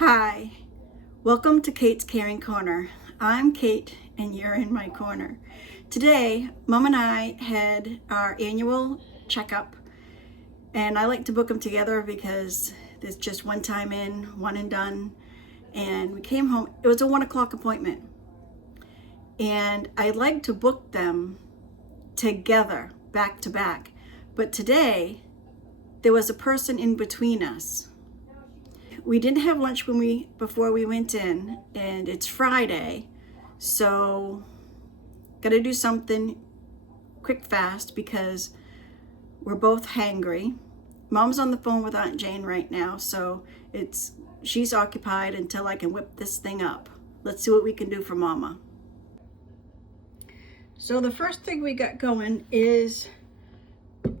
Hi, welcome to Kate's Caring Corner. I'm Kate and you're in my corner. Today, Mom and I had our annual checkup, and I like to book them together because there's just one time in, one and done. And we came home, it was a 1 o'clock appointment. And I like to book them together, back to back. But today, there was a person in between us. We didn't have lunch before we went in, and it's Friday, so gotta do something quick fast because we're both hangry. Mom's on the phone with Aunt Jane right now, so she's occupied until I can whip this thing up. Let's see what we can do for Mama. So the first thing we got going is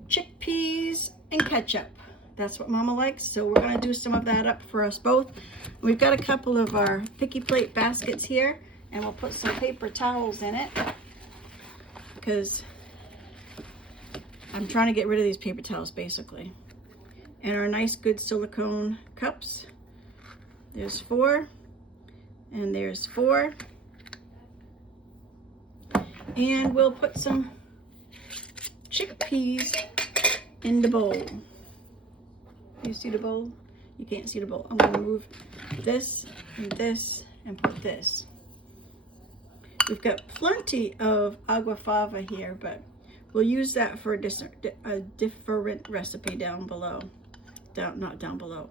chickpeas and ketchup. That's what Mama likes, so we're gonna do some of that up for us both. We've got a couple of our picky plate baskets here, and we'll put some paper towels in it because I'm trying to get rid of these paper towels basically. And our nice good silicone cups. There's 4, and there's 4. And we'll put some chickpeas in the bowl. You see the bowl? You can't see the bowl. I'm going to move this and this and put this. We've got plenty of agua fava here, but we'll use that for a different recipe down below. Not down below.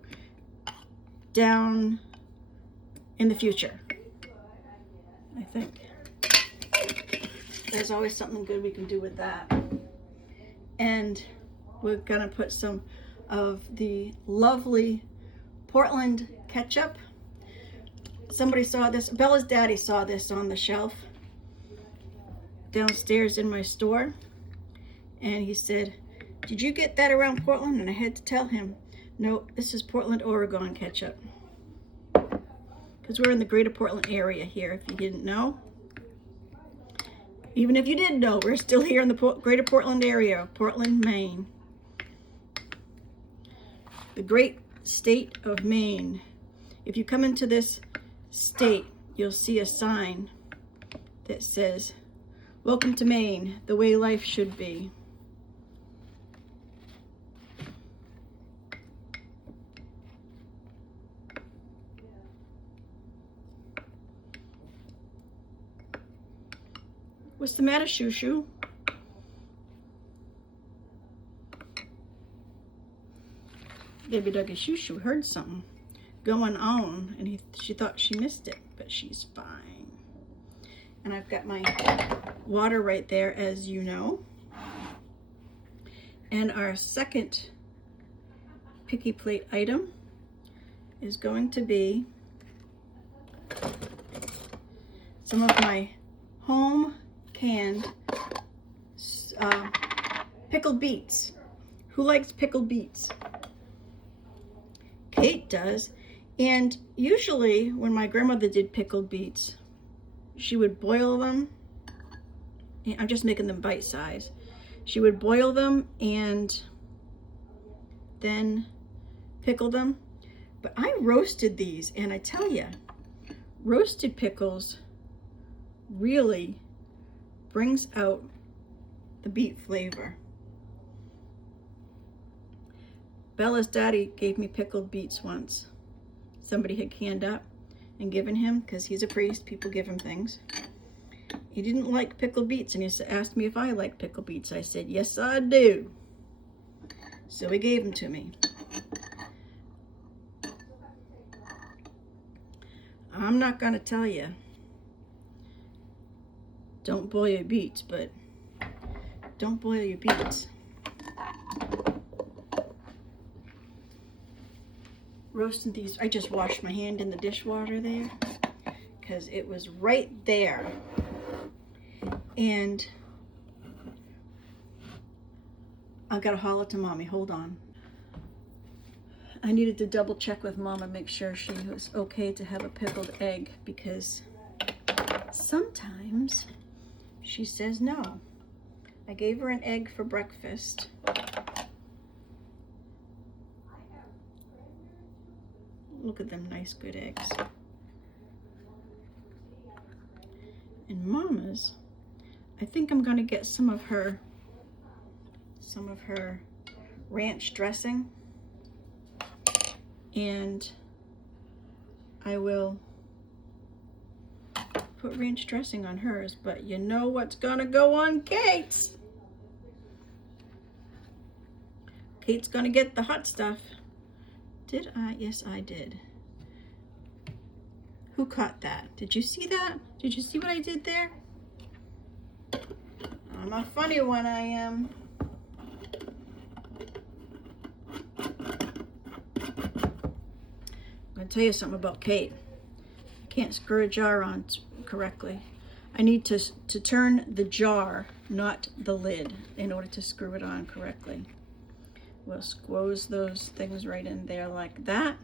Down in the future, I think. There's always something good we can do with that. And we're going to put some of the lovely Portland ketchup. Somebody saw this, Bella's daddy saw this on the shelf downstairs in my store, and he said, "Did you get that around Portland?" And I had to tell him, no, this is Portland, Oregon ketchup, because we're in the greater Portland area here, if you didn't know. Even if you did know, we're still here in the greater Portland area, Portland, Maine. The great state of Maine. If you come into this state, you'll see a sign that says, "Welcome to Maine, the way life should be." What's the matter, Shoo Shoo? Baby doggy Shoo Shoo heard something going on, and she thought she missed it, but she's fine. And I've got my water right there, as you know. And our second picky plate item is going to be some of my home canned pickled beets. Who likes pickled beets? Kate does. And usually when my grandmother did pickled beets, she would boil them. I'm just making them bite size. She would boil them and then pickle them. But I roasted these, and I tell you, roasted pickles really brings out the beet flavor. Bella's daddy gave me pickled beets once. Somebody had canned up and given him, because he's a priest, people give him things. He didn't like pickled beets, and he asked me if I like pickled beets. I said, yes, I do. So he gave them to me. I'm not going to tell you, don't boil your beets, but don't boil your beets. Roasting these, I just washed my hand in the dishwater there because it was right there. And I've got to holler to Mommy. Hold on. I needed to double check with Mom and make sure she was okay to have a pickled egg, because sometimes she says no. I gave her an egg for breakfast. Look at them nice good eggs. And Mama's, I think I'm gonna get some of her ranch dressing, and I will put ranch dressing on hers, but you know what's gonna go on Kate's? Kate's gonna get the hot stuff. Did I? Yes, I did. Who caught that? Did you see that? Did you see what I did there? I'm a funny one, I am. I'm gonna tell you something about Kate. I can't screw a jar on correctly. I need to turn the jar, not the lid, in order to screw it on correctly. We'll squoze those things right in there like that.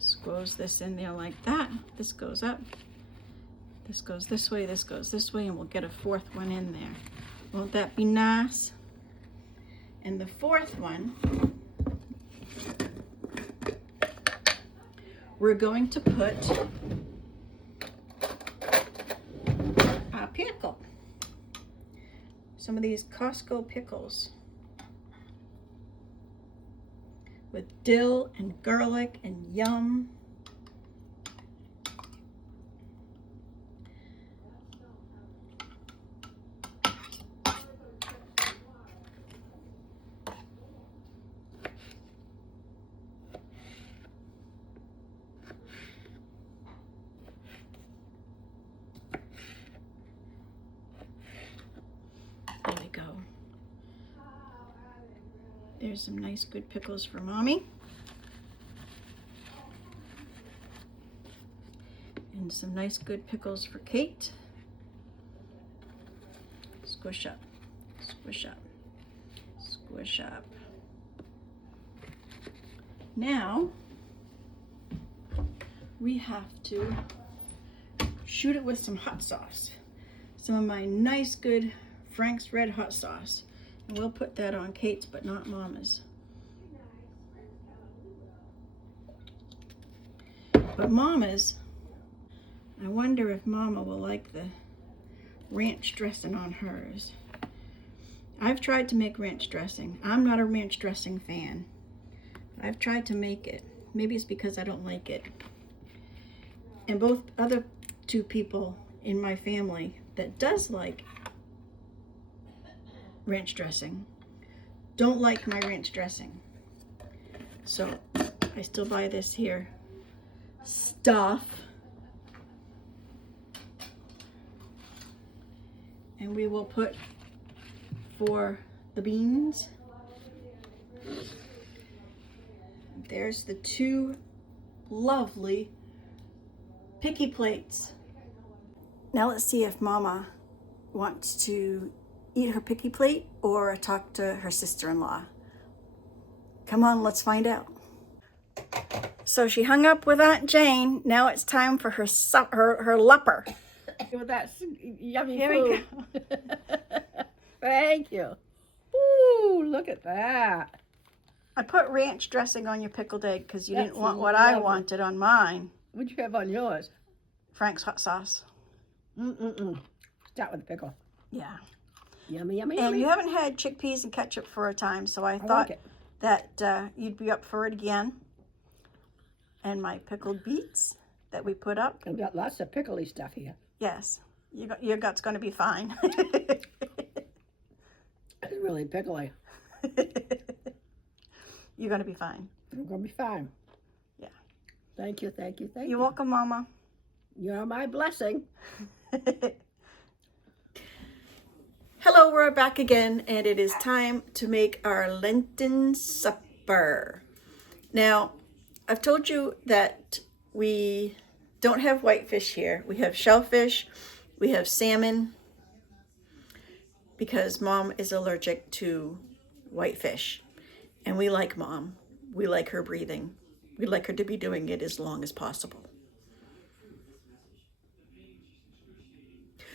Squoze this in there like that. This goes up. This goes this way, this goes this way, and we'll get a fourth one in there. Won't that be nice? And the fourth one, we're going to put a pickle. Some of these Costco pickles with dill and garlic and yum. There we go. There's some nice good pickles for Mommy. And some nice good pickles for Kate. Squish up, squish up, squish up. Now, we have to shoot it with some hot sauce. Some of my nice good Frank's Red hot sauce. And we'll put that on Kate's, but not Mama's. But Mama's, I wonder if Mama will like the ranch dressing on hers. I've tried to make ranch dressing. I'm not a ranch dressing fan. I've tried to make it. Maybe it's because I don't like it. And both other two people in my family that does like ranch dressing don't like my ranch dressing. So I still buy this here stuff. And we will put for the beans. There's the two lovely picky plates. Now let's see if Mama wants to eat her picky plate or talk to her sister-in-law. Come on, let's find out. So she hung up with Aunt Jane. Now it's time for her lupper. With that yummy Here food. we go. Thank you. Ooh, look at that. I put ranch dressing on your pickled egg because you That's didn't want what I lovely. wanted on mine. What'd you have on yours? Frank's hot sauce. Start with the pickle. Yeah. Yummy, yummy, And yummy. you haven't had chickpeas and ketchup for a time, so I like thought it. that you'd be up for it again. And my pickled beets that we put up. We've got lots of pickly stuff here. Yes, your gut's going to be fine. It's really pickly. You're going to be fine. I'm going to be fine. Yeah. Thank you, thank you, thank You're you. welcome, Mama. You're my blessing. Hello, we're back again, and it is time to make our Lenten supper. Now, I've told you that we don't have whitefish here. We have shellfish, we have salmon, because Mom is allergic to whitefish. And we like Mom. We like her breathing. We like her to be doing it as long as possible.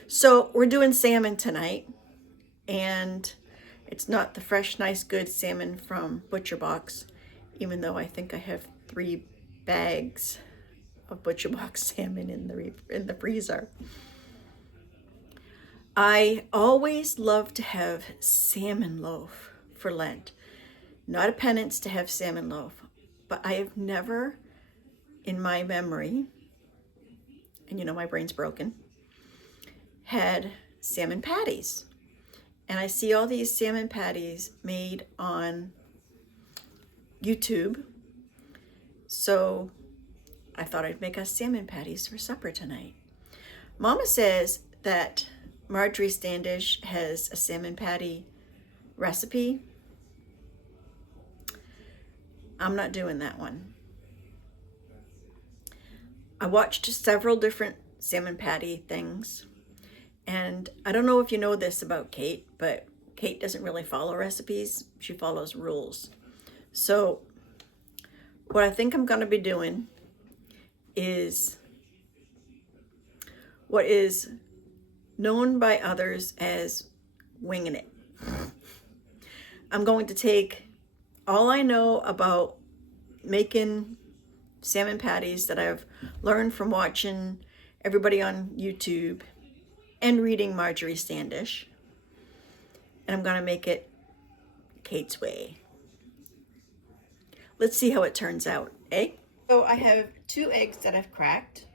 So we're doing salmon tonight. And it's not the fresh, nice, good salmon from Butcher Box, even though I think I have 3 bags of butcher box salmon in the freezer. I always love to have salmon loaf for Lent. Not a penance to have salmon loaf, but I have never in my memory, and you know my brain's broken, had salmon patties. And I see all these salmon patties made on YouTube. So I thought I'd make us salmon patties for supper tonight. Mama says that Marjorie Standish has a salmon patty recipe. I'm not doing that one. I watched several different salmon patty things, and I don't know if you know this about Kate, but Kate doesn't really follow recipes. She follows rules. So what I think I'm going to be doing is what is known by others as winging it. I'm going to take all I know about making salmon patties that I've learned from watching everybody on YouTube and reading Marjorie Standish, and I'm going to make it Kate's way. Let's see how it turns out, eh? So I have 2 eggs that I've cracked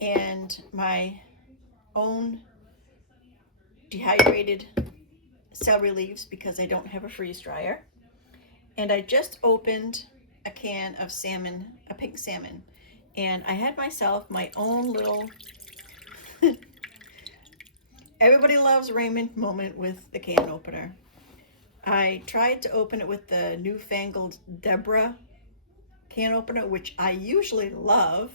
and my own dehydrated celery leaves because I don't have a freeze dryer. And I just opened a can of salmon, a pink salmon. And I had myself my own little, everybody loves Raymond moment with the can opener. I tried to open it with the newfangled Deborah can opener, which I usually love,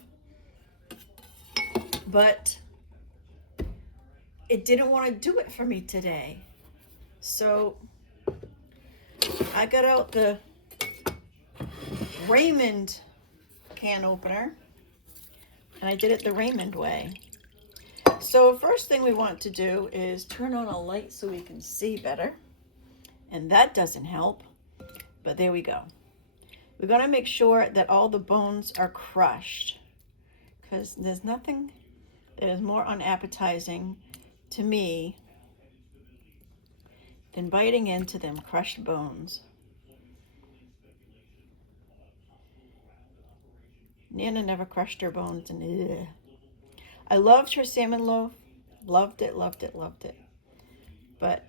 but it didn't want to do it for me today. So I got out the Raymond can opener and I did it the Raymond way. So first thing we want to do is turn on a light so we can see better. And that doesn't help, but there we go. We're going to make sure that all the bones are crushed, because there's nothing that is more unappetizing to me than biting into them crushed bones. Nana never crushed her bones, and ugh. I loved her salmon loaf. Loved it, loved it, loved it. But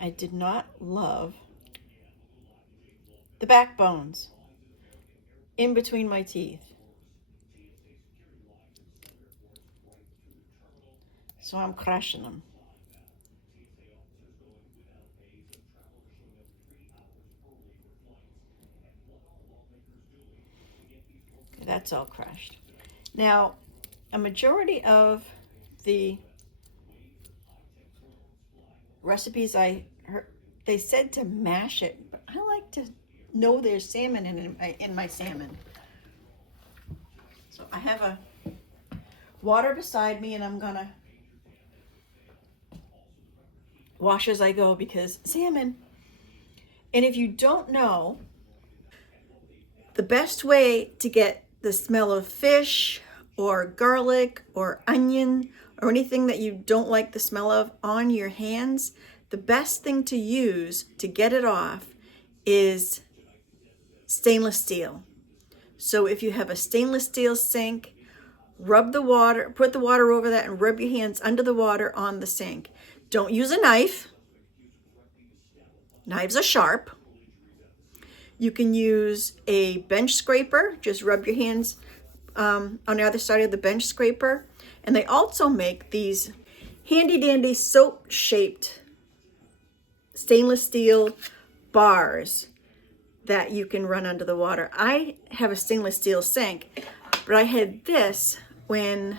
I did not love the backbones in between my teeth. So I'm crushing them. Okay, that's all crushed. Now, a majority of the recipes I heard, they said to mash it, but I like to know there's salmon in my salmon. So I have a water beside me and I'm gonna wash as I go because salmon. And if you don't know, the best way to get the smell of fish or garlic or onion or anything that you don't like the smell of on your hands, the best thing to use to get it off is stainless steel. So if you have a stainless steel sink, rub the water, put the water over that and rub your hands under the water on the sink. Don't use a knife. Knives are sharp. You can use a bench scraper. Just rub your hands on the other side of the bench scraper. And they also make these handy dandy soap shaped stainless steel bars that you can run under the water. I have a stainless steel sink, but I had this when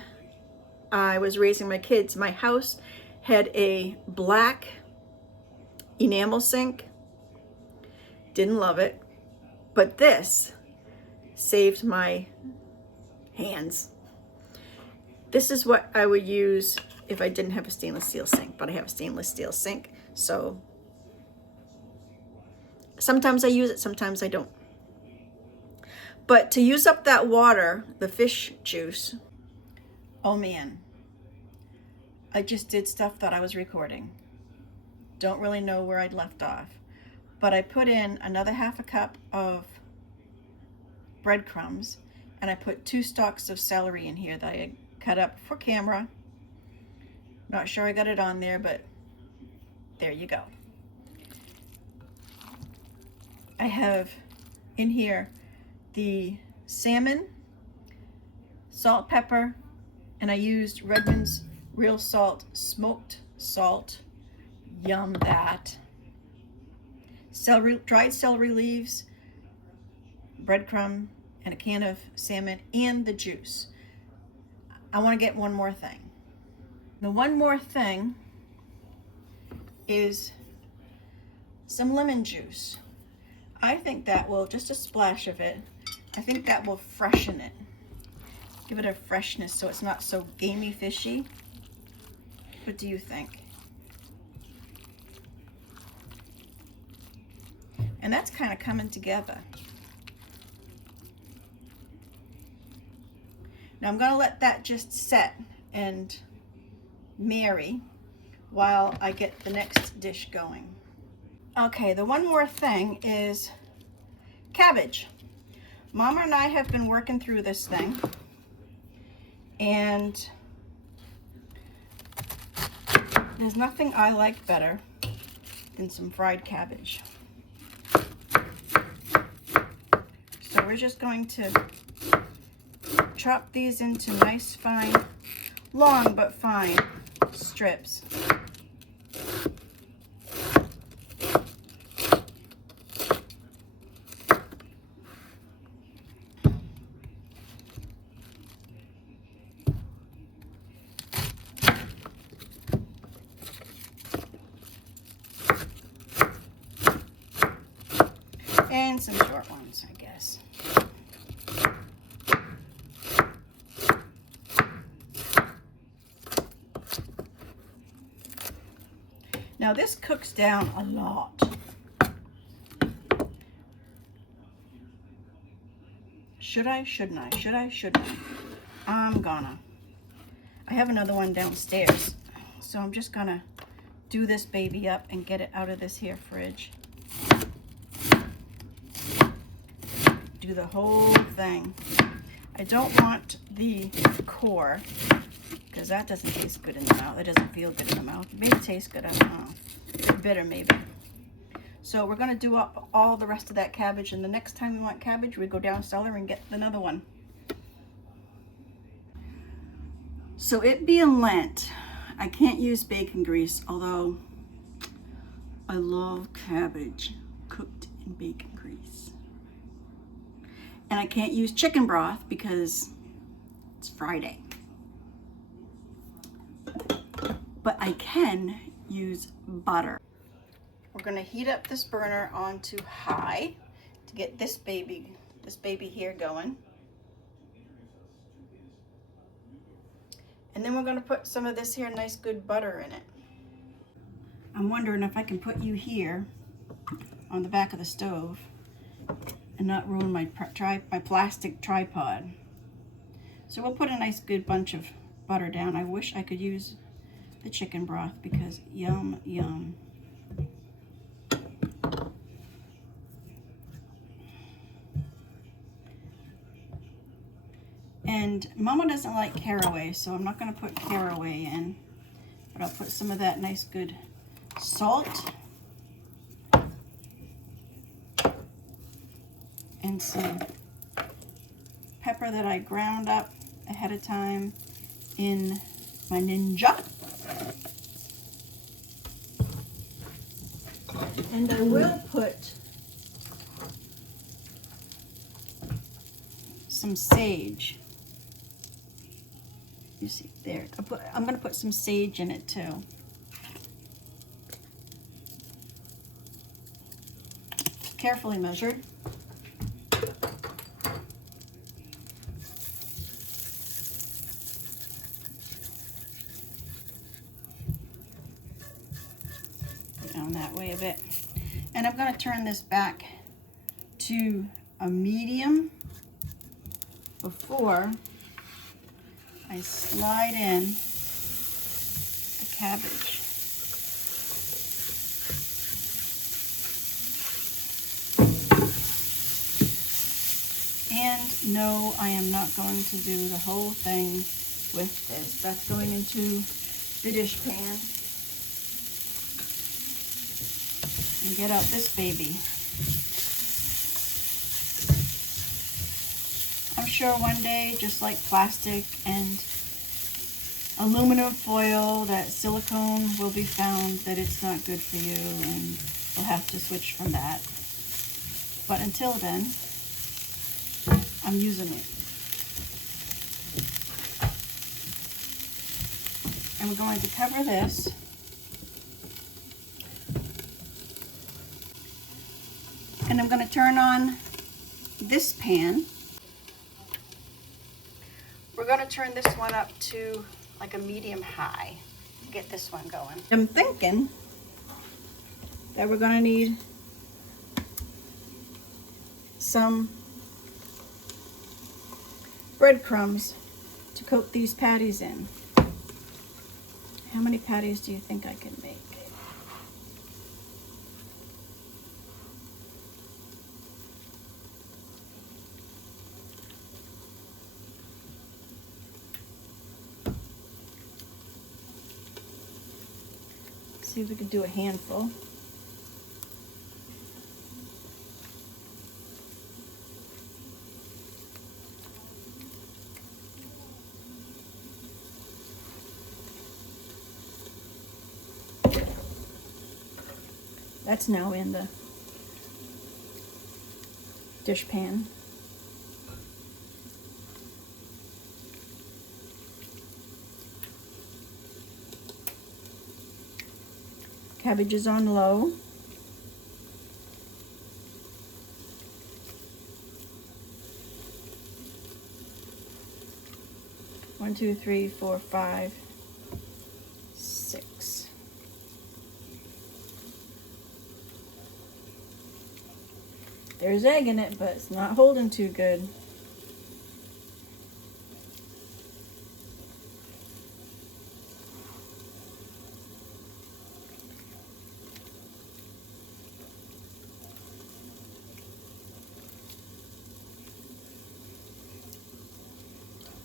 I was raising my kids. My house had a black enamel sink. Didn't love it, but this saved my hands. This is what I would use if I didn't have a stainless steel sink, but I have a stainless steel sink, so sometimes I use it, sometimes I don't. But to use up that water, the fish juice, oh man, I just did stuff that I was recording. Don't really know where I'd left off. But I put in another half a cup of breadcrumbs, and I put 2 stalks of celery in here that I had cut up for camera. Not sure I got it on there, but there you go. I have in here the salmon, salt, pepper, and I used Redmond's Real Salt smoked salt. Yum that. Celery, dried celery leaves, breadcrumb, and a can of salmon, and the juice. I want to get one more thing. The one more thing is some lemon juice. I think that will, just a splash of it, I think that will freshen it. Give it a freshness so it's not so gamey fishy. What do you think? And that's kind of coming together. Now I'm going to let that just set and marry while I get the next dish going. Okay, the one more thing is cabbage. Mama and I have been working through this thing, and there's nothing I like better than some fried cabbage. So we're just going to chop these into nice fine, long but fine strips. And some short ones, I guess. Now this cooks down a lot. Should I? Shouldn't I? Should I? Shouldn't I? I'm gonna. I have another one downstairs, so I'm just gonna do this baby up and get it out of this here fridge. Do the whole thing. I don't want the core, because that doesn't taste good in the mouth. It doesn't feel good in the mouth. It may taste good, I don't know. A bit bitter maybe. So we're going to do up all the rest of that cabbage, and the next time we want cabbage, we go down cellar and get another one. So it being Lent, I can't use bacon grease, although I love cabbage cooked in bacon grease. And I can't use chicken broth because it's Friday. But I can use butter. We're gonna heat up this burner onto high to get this baby here going. And then we're gonna put some of this here nice good butter in it. I'm wondering if I can put you here on the back of the stove and not ruin my plastic tripod. So we'll put a nice good bunch of butter down. I wish I could use the chicken broth because yum, yum. And Mama doesn't like caraway, so I'm not going to put caraway in, but I'll put some of that nice good salt and some pepper that I ground up ahead of time in my Ninja. And I will put some sage. You see there. I'm going to put some sage in it too. Carefully measured. Down that way a bit. And I'm going to turn this back to a medium before I slide in the cabbage. And no, I am not going to do the whole thing with this. That's going into the dish pan. And get out this baby. I'm sure one day, just like plastic and aluminum foil, that silicone will be found that it's not good for you and we'll have to switch from that. But until then, I'm using it. And we're going to cover this. And I'm going to turn on this pan. We're going to turn this one up to like a medium high to get this one going. I'm thinking that we're going to need some breadcrumbs to coat these patties in. How many patties do you think I can make? See if we can do a handful. That's now in the dish pan. Cabbage is on low. One, two, three, four, five, six. There's egg in it, but it's not holding too good.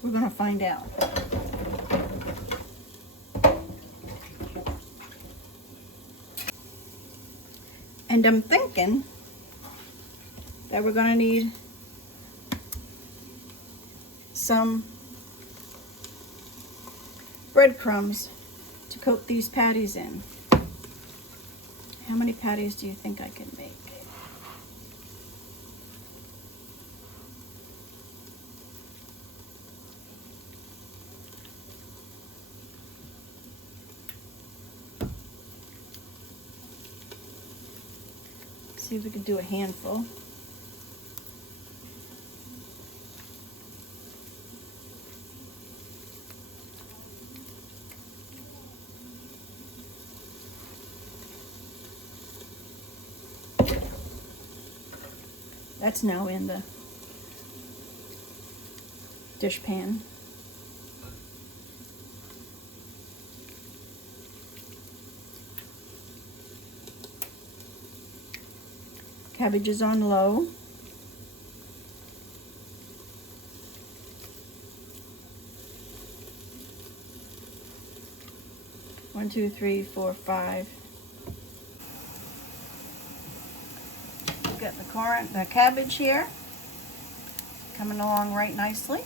We're going to find out. And I'm thinking that we're going to need some breadcrumbs to coat these patties in. How many patties do you think I can make? See if we can do a handful. That's now in the dish pan. Cabbage is on low. One, two, three, four, five. We've got the cabbage here, coming along right nicely.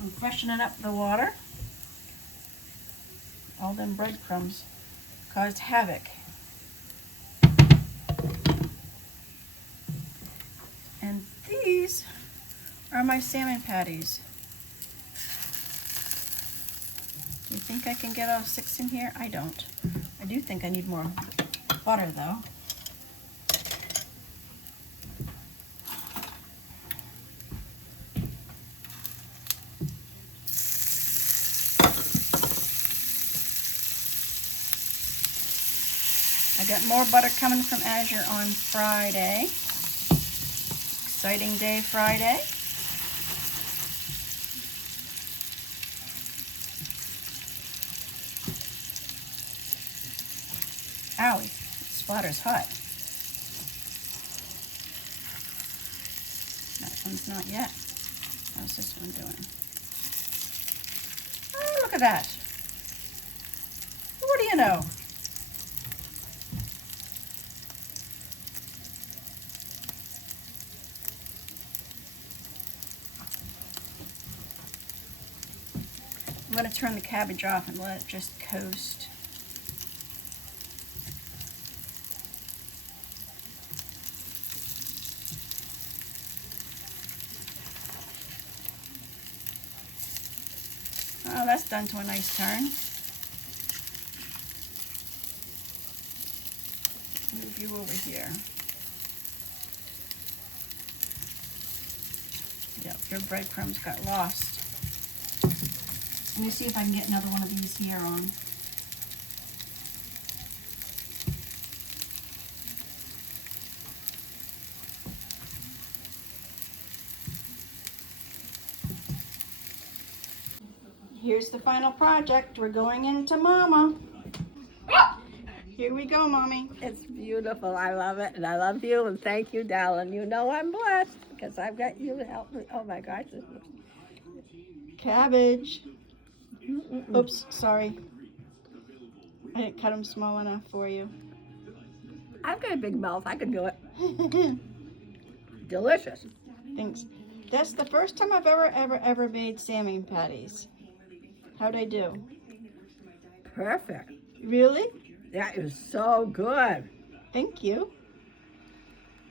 I'm freshening up the water. All them breadcrumbs caused havoc. And these are my salmon patties. Do you think I can get all 6 in here? I don't. I do think I need more butter though. I got more butter coming from Azure on Friday. Exciting day Friday. Owie, splatter's hot. That one's not yet. How's this one doing? Oh, look at that. What do you know? I'm going to turn the cabbage off and let it just coast. Oh, that's done to a nice turn. Move you over here. Yep, your breadcrumbs got lost. Let me see if I can get another one of these here on. Here's the final project. We're going into Mama. Here we go, Mommy. It's beautiful. I love it. And I love you. And thank you, darling. You know I'm blessed because I've got you to help me. Oh my gosh. This looks... Cabbage. Oops, sorry. I didn't cut them small enough for you. I've got a big mouth. I can do it. Delicious. Thanks. That's the first time I've ever made salmon patties. How'd I do? Perfect. Really? That is so good. Thank you.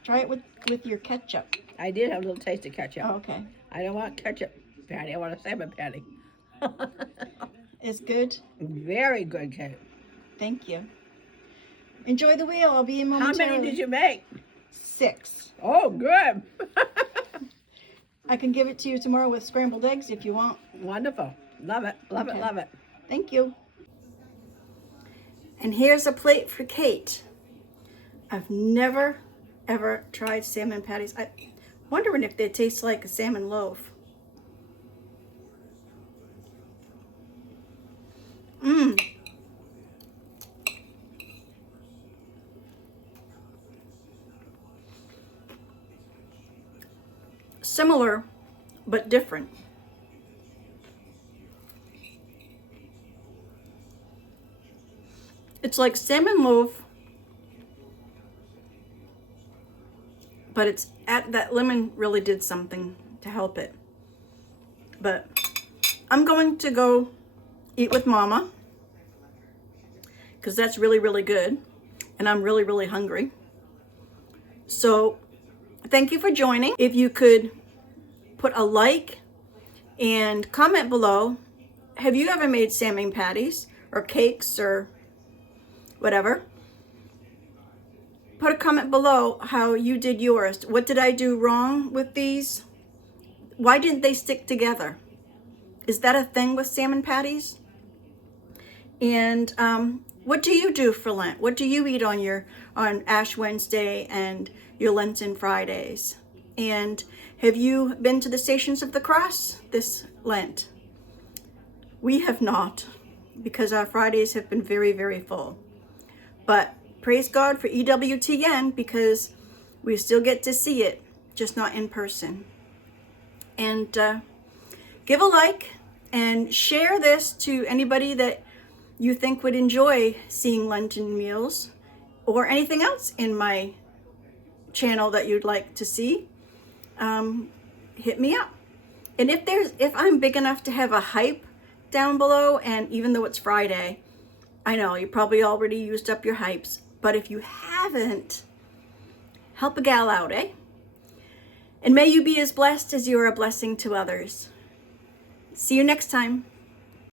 Try it with your ketchup. I did have a little taste of ketchup. Oh, okay. I don't want ketchup patty. I want a salmon patty. It's good? Very good, Kate. Thank you. Enjoy the wheel. I'll be in momentarily. How many did you make? 6. Oh, good. I can give it to you tomorrow with scrambled eggs if you want. Wonderful. Love it. Love Okay. it. Love it. Thank you. And here's a plate for Kate. I've never, ever tried salmon patties. I'm wondering if they taste like a salmon loaf. Mmm. Similar, but different. It's like salmon loaf, but it's that lemon really did something to help it. But I'm going to go eat with Mama because that's really, really good. And I'm really, really hungry. So thank you for joining. If you could put a like and comment below, have you ever made salmon patties or cakes or whatever? Put a comment below how you did yours. What did I do wrong with these? Why didn't they stick together? Is that a thing with salmon patties? And what do you do for Lent? What do you eat on Ash Wednesday and your Lenten Fridays? And have you been to the Stations of the Cross this Lent? We have not, because our Fridays have been very, very full. But praise God for EWTN, because we still get to see it, just not in person. And give a like and share this to anybody that you think would enjoy seeing Lenten meals or anything else in my channel that you'd like to see. Hit me up. And if I'm big enough to have a hype down below, and even though it's Friday, I know you probably already used up your hypes, but if you haven't, help a gal out, eh? And may you be as blessed as you are a blessing to others. See you next time.